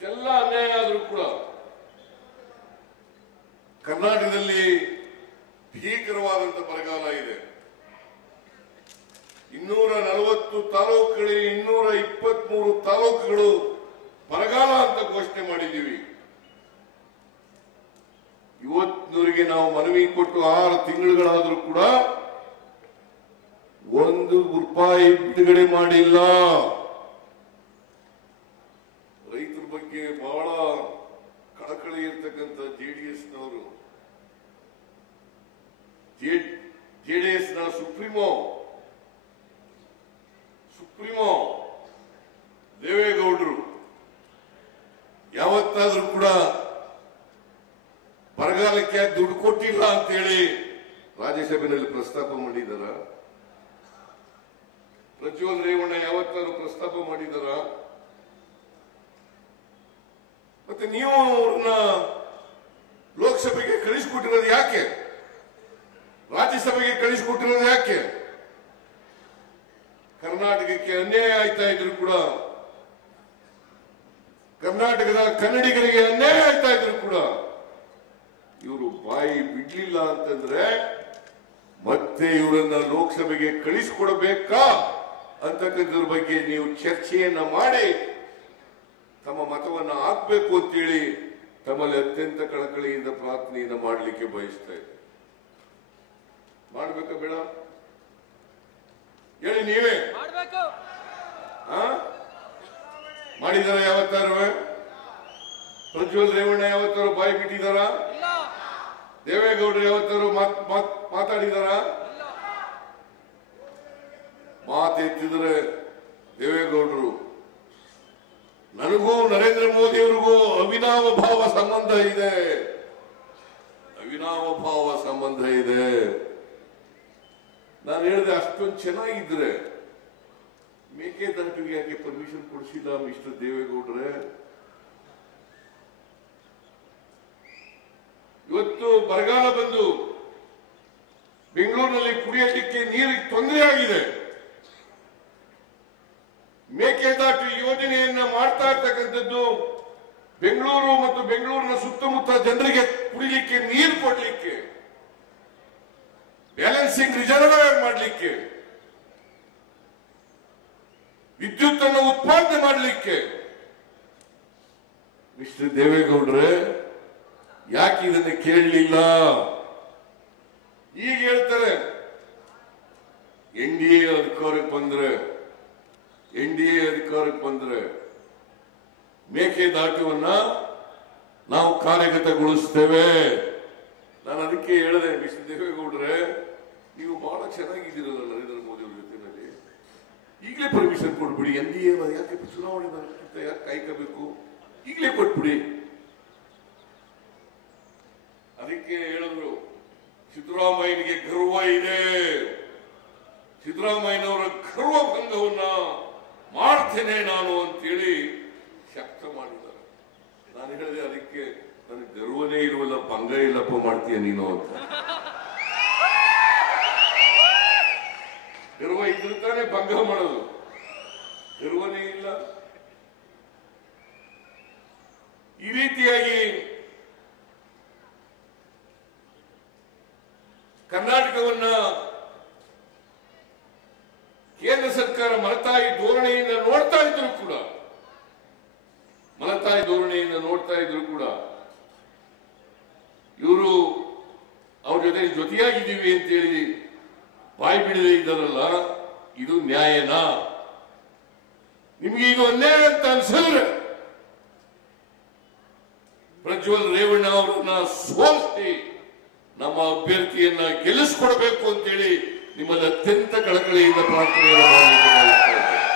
ಇಷ್ಟೆಲ್ಲ ಅನ್ಯಾಯ ಆದರೂ ಕೂಡ ಕರ್ನಾಟಕದಲ್ಲಿ ಭೀಕರವಾದಂತ ಬರಗಾಲ ಇದೆ. 240 ತಾಲೂಕುಗಳಲ್ಲಿ 223 ತಾಲೂಕುಗಳು ಬರಗಾಲ ಅಂತ ಘೋಷಣೆ ಮಾಡಿದ್ದೀವಿ. ಇವತ್ತಿನವರೆಗೆ ನಾವು ಮನವಿ ಕೊಟ್ಟು 6 ತಿಂಗಳುಗಳಾದರೂ ಕೂಡ 1 ರೂಪಾಯಿ ಬಿಡುಗಡೆ ಮಾಡಿಲ್ಲ. ರೈತರ ಬಗ್ಗೆ ಬಹಳ ಕಳಕಳಿ ಇರ್ತಕ್ಕಂಥ ಜೆಡಿಎಸ್ನವರು, ಜೆಡಿಎಸ್ನ ಸುಪ್ರೀಮೋ ದೇವೇಗೌಡರು ಯಾವತ್ತಾದ್ರೂ ಕೂಡ ಬರಗಾಲಕ್ಕೆ ದುಡ್ಡು ಕೊಟ್ಟಿಲ್ಲ ಅಂತೇಳಿ ರಾಜ್ಯಸಭೆಯಲ್ಲಿ ಪ್ರಸ್ತಾಪ ಮಾಡಿದಾರ? ಪ್ರಜ್ವಲ್ ರೇವಣ್ಣ ಯಾವತ್ತಾದ್ರೂ ಪ್ರಸ್ತಾಪ ಮಾಡಿದಾರ? ಮತ್ತೆ ನೀವು ಅವ್ರನ್ನ ಲೋಕಸಭೆಗೆ ಕಳಿಸಿಕೊಟ್ಟಿರೋದು ಯಾಕೆ? ರಾಜ್ಯಸಭೆಗೆ ಕಳಿಸಿಕೊಟ್ಟಿರೋದು ಯಾಕೆ? ಕರ್ನಾಟಕಕ್ಕೆ ಅನ್ಯಾಯ ಆಯ್ತಾ ಇದ್ರು ಕೂಡ, ಕರ್ನಾಟಕದ ಕನ್ನಡಿಗರಿಗೆ ಅನ್ಯಾಯ ಆಯ್ತಾ ಇದ್ರು ಕೂಡ ಇವರು ಬಾಯಿ ಬಿಡ್ಲಿಲ್ಲ ಅಂತಂದ್ರೆ ಮತ್ತೆ ಇವರನ್ನ ಲೋಕಸಭೆಗೆ ಕಳಿಸಿಕೊಡಬೇಕಾ ಅಂತಕ್ಕಂಥದ್ರ ಬಗ್ಗೆ ನೀವು ಚರ್ಚೆಯನ್ನ ಮಾಡಿ ತಮ್ಮ ಮತವನ್ನ ಹಾಕಬೇಕು ಅಂತೇಳಿ ತಮ್ಮಲ್ಲಿ ಅತ್ಯಂತ ಕಳಕಳಿಯಿಂದ ಪ್ರಾರ್ಥನೆಯಿಂದ ಮಾಡಲಿಕ್ಕೆ ಬಯಸ್ತಾ ಇದ್ದಾರೆ. ಮಾಡ್ಬೇಕಾ ಬೇಡ ಹೇಳಿ, ನೀವೇ ಮಾಡಿದಾರ? ಯಾವತ್ತಾರು ಪ್ರಜ್ವಲ್ ರೇವಣ್ಣ ಯಾವತ್ತಾರು ಬಾಯಿ ಬಿಟ್ಟಿದಾರ? ದೇವೇಗೌಡರು ಯಾವತ್ತಾರು ಮಾತಾಡಿದಾರ? ಮಾತೆತ್ತಿದ್ರೆ ದೇವೇಗೌಡರು ನನಗೂ ನರೇಂದ್ರ ಮೋದಿ ಅವರಿಗೂ ಅವಿನಾವ ಭಾವ ಸಂಬಂಧ ಇದೆ, ಅವಿನಾವ ಭಾವ ಸಂಬಂಧ ಇದೆ. ನಾನು ಹೇಳಿದೆ ಅಷ್ಟೊಂದು ಚೆನ್ನಾಗಿದ್ರೆ ಮೇಕೆದಾಟಿಗೆ ಯಾಕೆ ಪರ್ಮಿಷನ್ ಕೊಡಿಸಿಲ್ಲ ಮಿಸ್ಟರ್ ದೇವೇಗೌಡ್ರೆ? ಇವತ್ತು ಬರಗಾಲ ಬಂದು ಬೆಂಗಳೂರಿನಲ್ಲಿ ಕುಡಿಯಲಿಕ್ಕೆ ನೀರಿಗೆ ತೊಂದರೆ ಆಗಿದೆ. ಮೇಕೆದಾಟು ಯೋಜನೆಯನ್ನ ಮಾಡ್ತಾ ಇರ್ತಕ್ಕಂಥದ್ದು ಬೆಂಗಳೂರು ಮತ್ತು ಬೆಂಗಳೂರಿನ ಸುತ್ತಮುತ್ತ ಜನರಿಗೆ ಕುಡಿಲಿಕ್ಕೆ ನೀರು ಕೊಡ್ಲಿಕ್ಕೆ, ಬ್ಯಾಲೆನ್ಸಿಂಗ್ ರಿಸರ್ವರ್ ಮಾಡಲಿಕ್ಕೆ, ವಿದ್ಯುತ್ ಅನ್ನು ಉತ್ಪಾದನೆ ಮಾಡಲಿಕ್ಕೆ. ಮಿಸ್ಟರ್ ದೇವೇಗೌಡ್ರೆ ಯಾಕೆ ಇದನ್ನು ಕೇಳಲಿಲ್ಲ? ಈಗ ಹೇಳ್ತಾರೆ ಎನ್ಡಿಎ ಅಧಿಕಾರಕ್ಕೆ ಬಂದ್ರೆ ಮೇಕೆದಾಟುವನ್ನ ನಾವು ಕಾರ್ಯಗತಗೊಳಿಸ್ತೇವೆ. ನಾನು ಅದಕ್ಕೆ ಹೇಳಿದೆ, ಮಿಸ್ಟರ್ ದೇವೇಗೌಡ್ರೆ ನೀವು ಬಹಳ ಚೆನ್ನಾಗಿದ್ದೀರಲ್ಲ ನರೇಂದ್ರ ಮೋದಿ ಅವ್ರ ಜೊತೆನಲ್ಲಿ, ಈಗಲೇ ಪರ್ಮಿಷನ್ ಕೊಟ್ಬಿಡಿ. ಎನ್ಡಿಎ ಯಾಕೆ ಚುನಾವಣೆ ಯಾಕೆ ಕಾಯ್ಕೋಬೇಕು? ಈಗಲೇ ಕೊಟ್ಬಿಡಿ. ಅದಕ್ಕೆ ಹೇಳಿದ್ರು ಸಿದ್ದರಾಮಯ್ಯನಿಗೆ ಗರ್ವ ಇದೆ, ಸಿದ್ದರಾಮಯ್ಯನವರ ಗರ್ವ ಭಂಗವನ್ನ ಮಾಡ್ತೇನೆ ನಾನು ಅಂತೇಳಿ ಶಕ್ತ ಮಾಡಿದ್ದಾರೆ. ನಾನು ಹೇಳಿದೆ ಅದಕ್ಕೆ ನನಗೆ ಗರ್ವನೇ ಇರುವಲ್ಲ, ಭಂಗ ಇಲ್ಲಪ್ಪ ಮಾಡ್ತೀಯ ನೀನು ಅಂತ. ಗರ್ವ ಇದ್ರೆ ತಾನೇ ಭಂಗ ಮಾಡೋದು, ಗರ್ವನೇ ಇಲ್ಲ. ಈ ರೀತಿಯಾಗಿ ಕರ್ನಾಟಕವನ್ನ ಕೇಂದ್ರ ಸರ್ಕಾರ ಮಲತಾಯಿ ಧೋರಣೆಯಿಂದ ನೋಡ್ತಾ ಇದ್ರು ಕೂಡ ಇವರು ಅವ್ರ ಜೊತೆ ಜೊತೆಯಾಗಿದ್ದೀವಿ ಅಂತೇಳಿ ಬಾಯಿ ಬಿಡದೇ ಇದ್ದಾರಲ್ಲ, ಇದು ನ್ಯಾಯನಾ? ನಿಮ್ಗೆ ಇದು ಅನ್ಯಾಯ ಅಂತ ಅನ್ಸಿದ್ರೆ ಪ್ರಜ್ವಲ್ ರೇವಣ್ಣ ಅವರನ್ನ ಸೋಲಿಸಿ ನಮ್ಮ ಅಭ್ಯರ್ಥಿಯನ್ನ ಗೆಲ್ಲಿಸ್ಕೊಡ್ಬೇಕು ಅಂತೇಳಿ ನಿಮ್ಮಲ್ಲಿ ಅತ್ಯಂತ ಕಳಕಳಿಯಿಂದ ಪ್ರಾರ್ಥನೆಯನ್ನು ಮಾಡಲಿಕ್ಕೆ ಬಯಸ್ತಾ ಇದ್ದೇನೆ.